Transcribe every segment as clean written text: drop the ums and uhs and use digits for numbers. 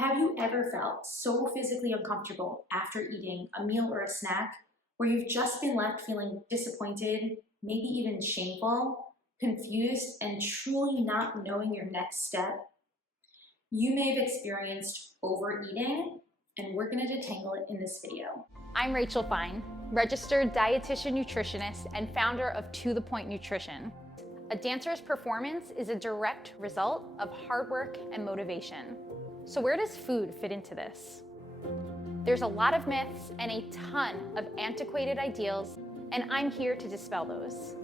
Have you ever felt so physically uncomfortable after eating a meal or a snack where you've just been left feeling disappointed, maybe even shameful, confused, and truly not knowing your next step? You may have experienced overeating, and we're going to detangle it in this video. I'm Rachel Fine, registered dietitian nutritionist and founder of To The Point Nutrition. A dancer's performance is a direct result of hard work and motivation. So where does food fit into this? There's a lot of myths and a ton of antiquated ideals, and I'm here to dispel those.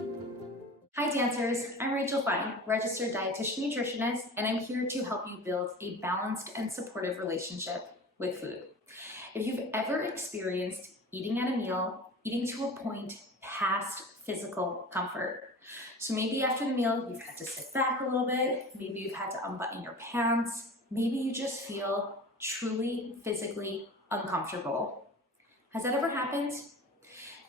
Hi dancers, I'm Rachel Fine, registered dietitian nutritionist, and I'm here to help you build a balanced and supportive relationship with food. If you've ever experienced eating at a meal, eating to a point past physical comfort, so maybe after the meal you've had to sit back a little bit, maybe you've had to unbutton your pants, maybe you just feel truly physically uncomfortable. Has that ever happened?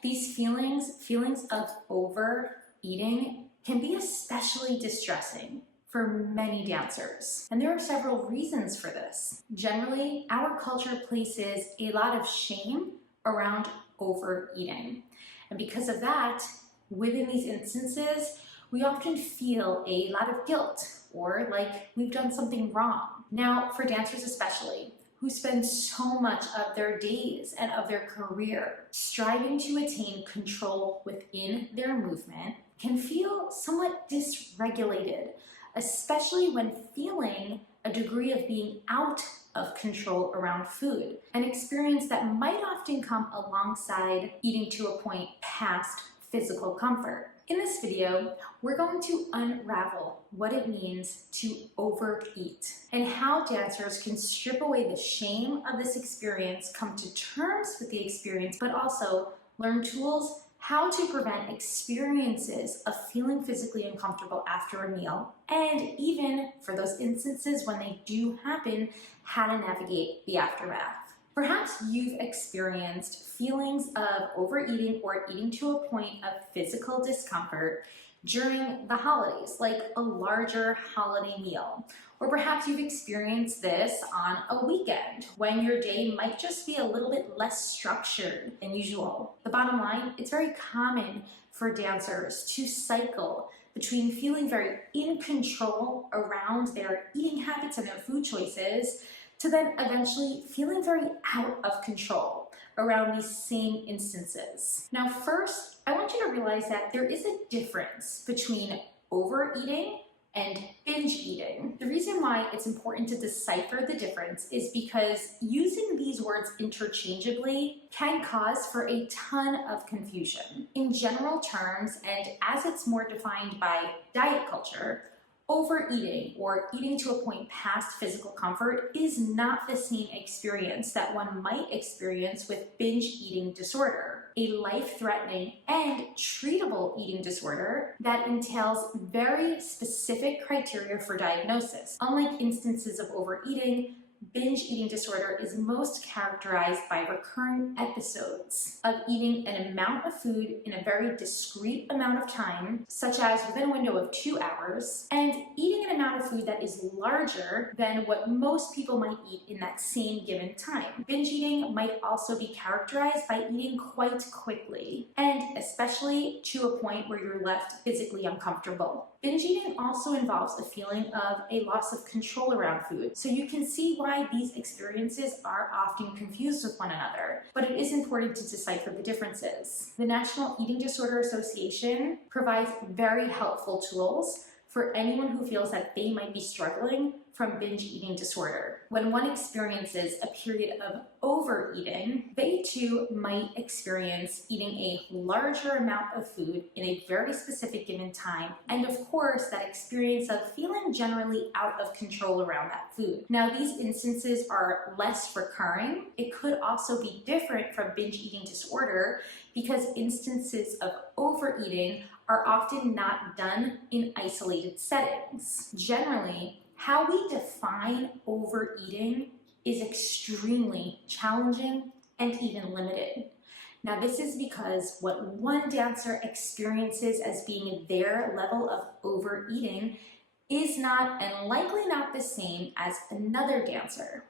These feelings of overeating can be especially distressing for many dancers. And there are several reasons for this. Generally, our culture places a lot of shame around overeating. And because of that, within these instances, we often feel a lot of guilt or like we've done something wrong. Now, for dancers especially, who spend so much of their days and of their career striving to attain control within their movement, can feel somewhat dysregulated, especially when feeling a degree of being out of control around food, an experience that might often come alongside eating to a point past physical comfort. In this video, we're going to unravel what it means to overeat and how dancers can strip away the shame of this experience, come to terms with the experience, but also learn tools how to prevent experiences of feeling physically uncomfortable after a meal, and even for those instances when they do happen, how to navigate the aftermath. Perhaps you've experienced feelings of overeating or eating to a point of physical discomfort during the holidays, like a larger holiday meal. Or perhaps you've experienced this on a weekend when your day might just be a little bit less structured than usual. The bottom line, it's very common for dancers to cycle between feeling very in control around their eating habits and their food choices to then eventually feeling very out of control around these same instances. Now, first, I want you to realize that there is a difference between overeating and binge eating. The reason why it's important to decipher the difference is because using these words interchangeably can cause for a ton of confusion. In general terms, and as it's more defined by diet culture, overeating or eating to a point past physical comfort is not the same experience that one might experience with binge eating disorder, a life-threatening and treatable eating disorder that entails very specific criteria for diagnosis. Unlike instances of overeating, binge eating disorder is most characterized by recurrent episodes of eating an amount of food in a very discrete amount of time, such as within a window of 2 hours, and eating an amount of food that is larger than what most people might eat in that same given time. Binge eating might also be characterized by eating quite quickly, and especially to a point where you're left physically uncomfortable. Binge eating also involves a feeling of a loss of control around food, so you can see why these experiences are often confused with one another, but it is important to decipher the differences. The National Eating Disorder Association provides very helpful tools for anyone who feels that they might be struggling from binge eating disorder. When one experiences a period of overeating, they too might experience eating a larger amount of food in a very specific given time, and of course that experience of feeling generally out of control around that food. Now, these instances are less recurring. It could also be different from binge eating disorder because instances of overeating are often not done in isolated settings. Generally, how we define overeating is extremely challenging and even limited. Now, this is because what one dancer experiences as being their level of overeating is not and likely not the same as another dancer.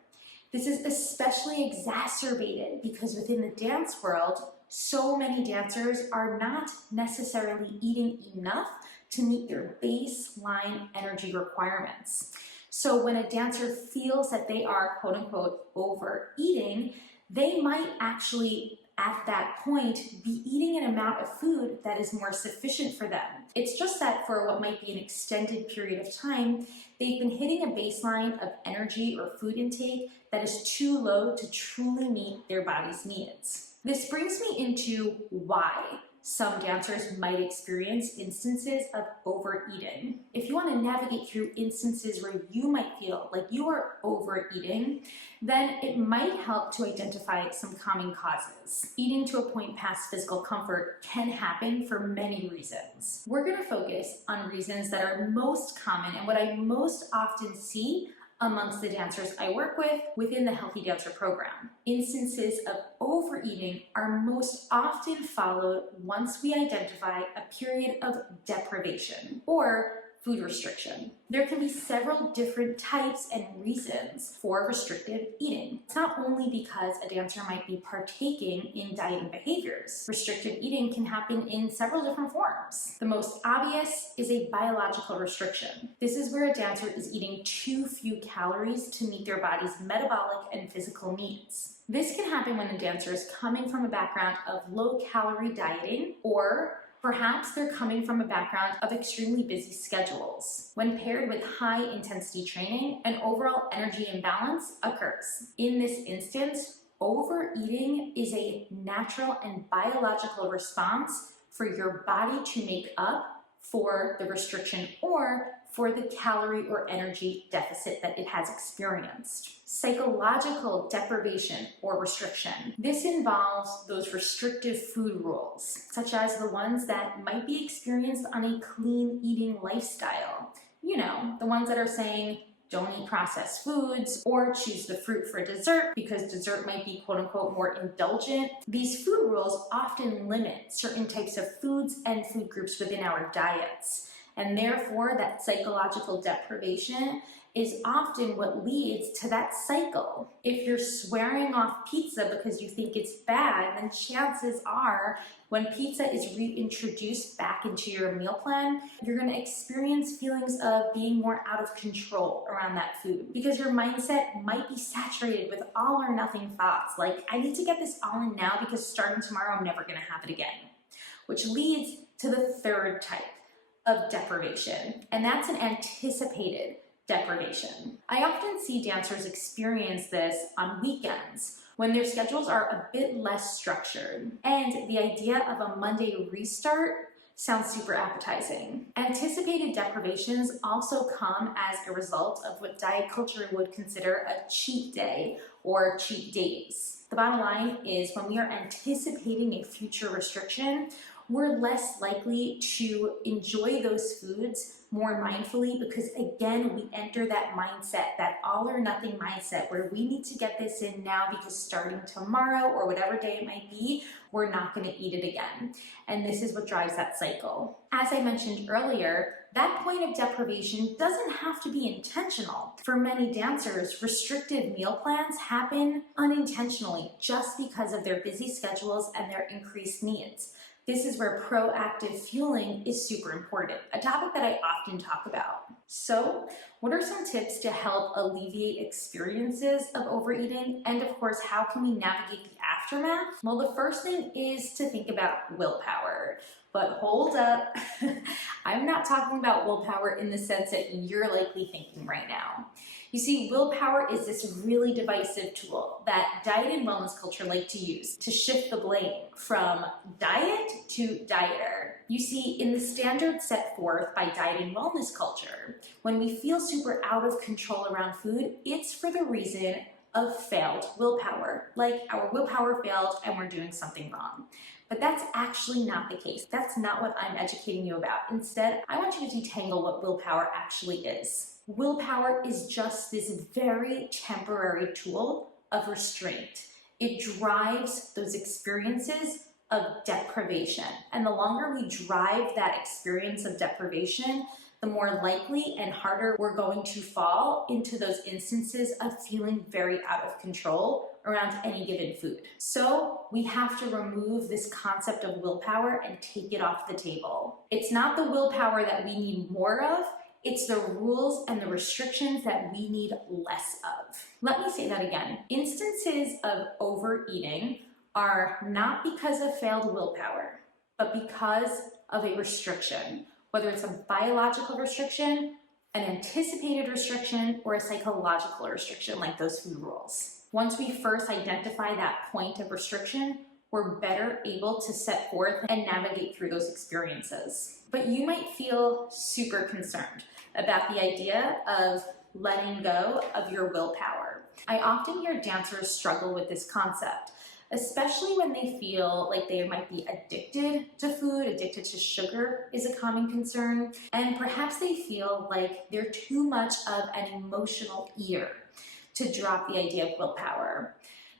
This is especially exacerbated because within the dance world, so many dancers are not necessarily eating enough to meet their baseline energy requirements. So when a dancer feels that they are quote unquote overeating, they might actually at that point be eating an amount of food that is more sufficient for them. It's just that for what might be an extended period of time, they've been hitting a baseline of energy or food intake that is too low to truly meet their body's needs. This brings me into why some dancers might experience instances of overeating. If you want to navigate through instances where you might feel like you are overeating, then it might help to identify some common causes. Eating to a point past physical comfort can happen for many reasons. We're going to focus on reasons that are most common and what I most often see amongst the dancers I work with within the Healthy Dancer program. Instances of overeating are most often followed once we identify a period of deprivation or food restriction. There can be several different types and reasons for restrictive eating. It's not only because a dancer might be partaking in dieting behaviors. Restrictive eating can happen in several different forms. The most obvious is a biological restriction. This is where a dancer is eating too few calories to meet their body's metabolic and physical needs. This can happen when the dancer is coming from a background of low-calorie dieting, or perhaps they're coming from a background of extremely busy schedules. When paired with high-intensity training, an overall energy imbalance occurs. In this instance, overeating is a natural and biological response for your body to make up for the restriction or for the calorie or energy deficit that it has experienced. Psychological deprivation or restriction. This involves those restrictive food rules, such as the ones that might be experienced on a clean eating lifestyle. You know, the ones that are saying, don't eat processed foods, or choose the fruit for dessert because dessert might be quote unquote more indulgent. These food rules often limit certain types of foods and food groups within our diets. And therefore, that psychological deprivation is often what leads to that cycle. If you're swearing off pizza because you think it's bad, then chances are when pizza is reintroduced back into your meal plan, you're going to experience feelings of being more out of control around that food because your mindset might be saturated with all or nothing thoughts like, I need to get this all in now because starting tomorrow, I'm never going to have it again. Which leads to the third type of deprivation, and that's an anticipated deprivation. I often see dancers experience this on weekends when their schedules are a bit less structured, and the idea of a Monday restart sounds super appetizing. Anticipated deprivations also come as a result of what diet culture would consider a cheat day or cheat days. The bottom line is when we are anticipating a future restriction, we're less likely to enjoy those foods more mindfully because, again, we enter that mindset, that all or nothing mindset where we need to get this in now because starting tomorrow or whatever day it might be, we're not going to eat it again. And this is what drives that cycle. As I mentioned earlier, that point of deprivation doesn't have to be intentional. For many dancers, restrictive meal plans happen unintentionally just because of their busy schedules and their increased needs. This is where proactive fueling is super important, a topic that I often talk about. So, what are some tips to help alleviate experiences of overeating? And of course, how can we navigate the aftermath? Well, the first thing is to think about willpower. But hold up, I'm not talking about willpower in the sense that you're likely thinking right now. You see, willpower is this really divisive tool that diet and wellness culture like to use to shift the blame from diet to dieter. You see, in the standards set forth by diet and wellness culture, when we feel super out of control around food, it's for the reason of failed willpower. Like our willpower failed and we're doing something wrong. But that's actually not the case. That's not what I'm educating you about. Instead, I want you to detangle what willpower actually is. Willpower is just this very temporary tool of restraint. It drives those experiences of deprivation. And the longer we drive that experience of deprivation, the more likely and harder we're going to fall into those instances of feeling very out of control around any given food. So we have to remove this concept of willpower and take it off the table. It's not the willpower that we need more of, it's the rules and the restrictions that we need less of. Let me say that again. Instances of overeating are not because of failed willpower, but because of a restriction, whether it's a biological restriction, an anticipated restriction, or a psychological restriction like those food rules. Once we first identify that point of restriction, we're better able to set forth and navigate through those experiences. But you might feel super concerned about the idea of letting go of your willpower. I often hear dancers struggle with this concept, especially when they feel like they might be addicted to food, addicted to sugar is a common concern, and perhaps they feel like they're too much of an emotional eater to drop the idea of willpower.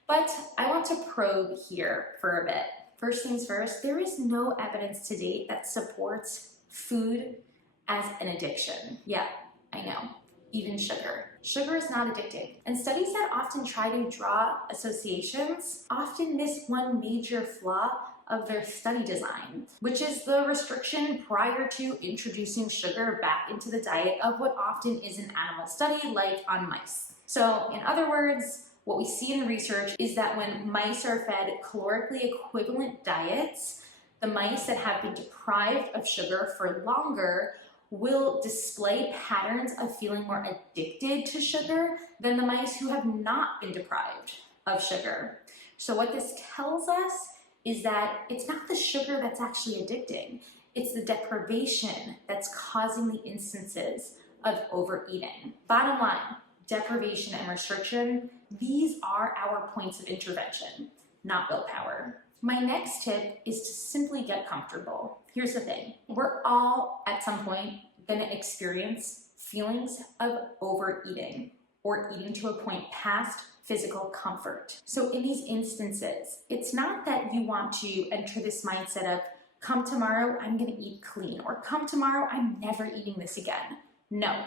But I want to probe here for a bit. First things first, there is no evidence to date that supports food as an addiction. Yeah, I know, even sugar. Sugar is not addicting. And studies that often try to draw associations often miss one major flaw of their study design, which is the restriction prior to introducing sugar back into the diet of what often is an animal study, like on mice. So in other words, what we see in the research is that when mice are fed calorically equivalent diets, the mice that have been deprived of sugar for longer will display patterns of feeling more addicted to sugar than the mice who have not been deprived of sugar. So what this tells us is that it's not the sugar that's actually addicting, it's the deprivation that's causing the instances of overeating. Bottom line, deprivation and restriction, these are our points of intervention, not willpower. My next tip is to simply get comfortable. Here's the thing, we're all at some point gonna experience feelings of overeating or eating to a point past physical comfort. So in these instances, it's not that you want to enter this mindset of, come tomorrow, I'm gonna eat clean, or come tomorrow, I'm never eating this again. No.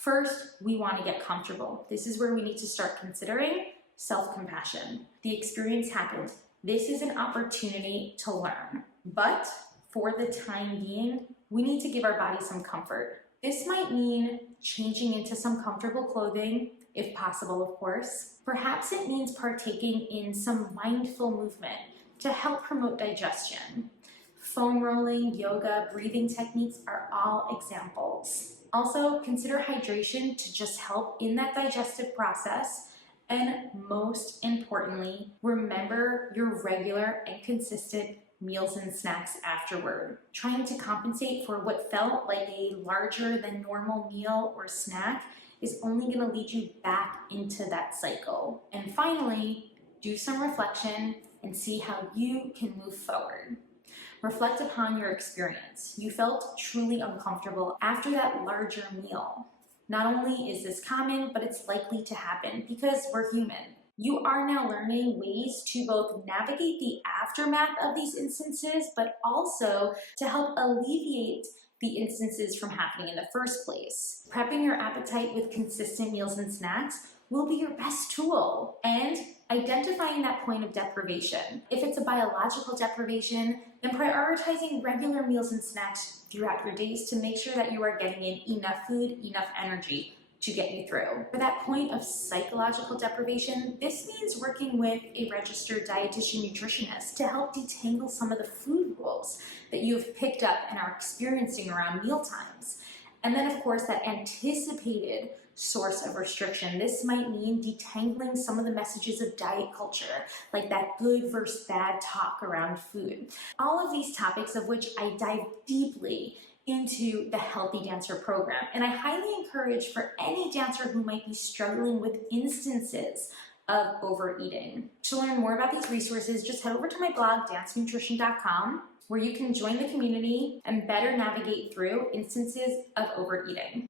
First, we want to get comfortable. This is where we need to start considering self-compassion. The experience happened. This is an opportunity to learn. But for the time being, we need to give our body some comfort. This might mean changing into some comfortable clothing, if possible, of course. Perhaps it means partaking in some mindful movement to help promote digestion. Foam rolling, yoga, breathing techniques are all examples. Also, consider hydration to just help in that digestive process. And most importantly, remember your regular and consistent meals and snacks afterward. Trying to compensate for what felt like a larger than normal meal or snack is only going to lead you back into that cycle. And finally, do some reflection and see how you can move forward. Reflect upon your experience. You felt truly uncomfortable after that larger meal. Not only is this common, but it's likely to happen because we're human. You are now learning ways to both navigate the aftermath of these instances, but also to help alleviate the instances from happening in the first place. Prepping your appetite with consistent meals and snacks will be your best tool. And identifying that point of deprivation. If it's a biological deprivation, then prioritizing regular meals and snacks throughout your days to make sure that you are getting in enough food, enough energy to get you through. For that point of psychological deprivation, this means working with a registered dietitian nutritionist to help detangle some of the food rules that you've picked up and are experiencing around meal times. And then of course that anticipated source of restriction. This might mean detangling some of the messages of diet culture, like that good versus bad talk around food. All of these topics of which I dive deeply into the Healthy Dancer program. And I highly encourage for any dancer who might be struggling with instances of overeating. To learn more about these resources, just head over to my blog, dancenutrition.com, where you can join the community and better navigate through instances of overeating.